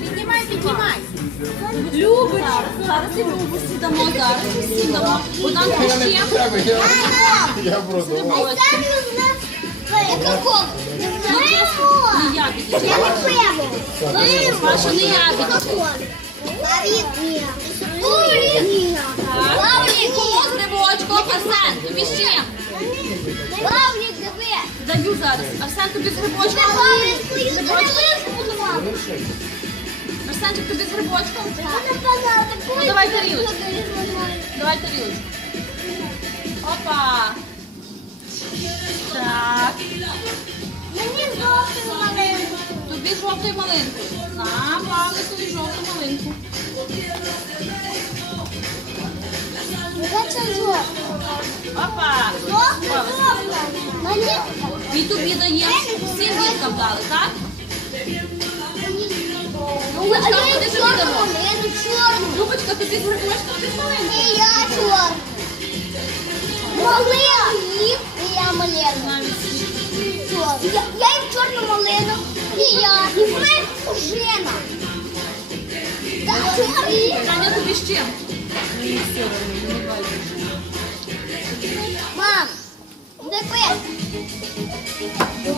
Піднімай, піднімай. Любочка. Зараз і дамо, зараз. Богдан Я не ще. треба, я, просто. Кола. Не я підійду. Я не я Арсен, тобі з чим? Диви. Даю зараз. Арсен, тобі з грибочком? Тарілку. Арсенчик, тобі з грибочком? Ну, давай тарілочку. Давай тарілочку. Опа. Так. Мені зовсім маленько. Тобі жовту малинку. На, Павликові жовту малинку. Мені? І тобі дає. Всім діткам дали, так? А я куди і тобі дамо? Любочка, тобі з грибочком тобі з малинку. Я чорну. Малину їв, і я Чорну. Я, я їм чорну малину, і я. І ми жена. Так, чорні. Таня, тобі з чим? Мам, диви.